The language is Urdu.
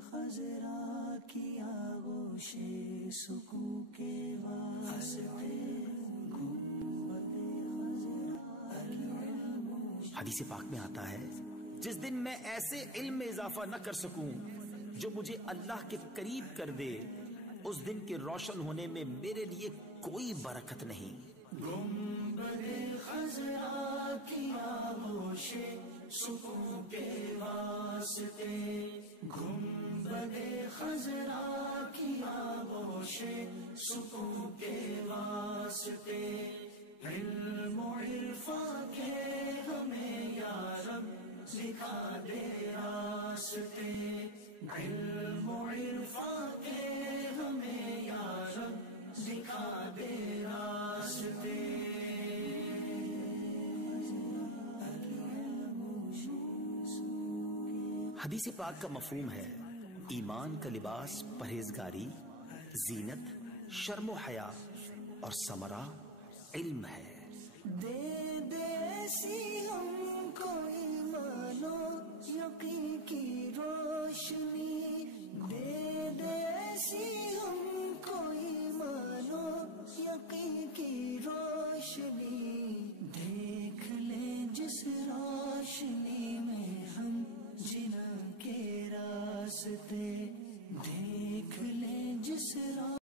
خضرا کی آغوش سکون کے واسطے حدیث پاک میں آتا ہے جس دن میں ایسے علم میں اضافہ نہ کر سکوں جو مجھے اللہ کے قریب کر دے، اس دن کے روشن ہونے میں میرے لیے کوئی برکت نہیں۔ گنبد خضرا کی آغوش سکون کے واسطے، گنبد خضرا کی آغوش سکون کے واسطے، علم و عرفان کے ہمیں یا رب دکھا دے راستے، علم و عرفان کے ہمیں یا رب دکھا دے راستے۔ حدیث پاک کا مفہوم ہے ایمان کا لباس پرہیزگاری، زینت، شرم و حیا اور ثمرہ علم ہے۔ دے دے ایسی ہم کو ایمان و یقین کی روشنی،